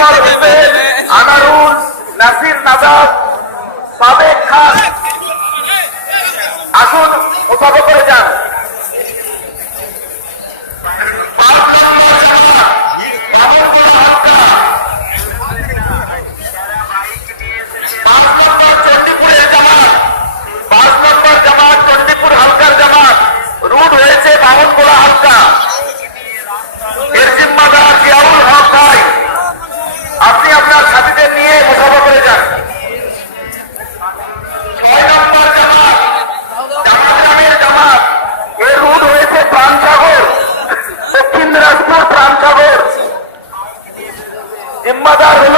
কামাল হোসেন, আনারুল, নাসির নাজাব, সাবেক খান আসুন মুসাফা করে যান। চণ্ডীপুরের জামাত, 5 নম্বর জামাত, চণ্ডীপুর হালকার জামাত রুট হয়েছে বামনগোলা হালকা। এর জিম্মাদার জিয়াউল হক ভাই, আপনি আপনার সাথীদের নিয়ে মুসাফা করে যান। 6 নম্বর জামাত, জামাতগ্রামের জামাত, এর রুট হয়েছে প্রাণসাগর, দক্ষিণ দিনাজপুর প্রাণসাগর। জিম্মাদার হল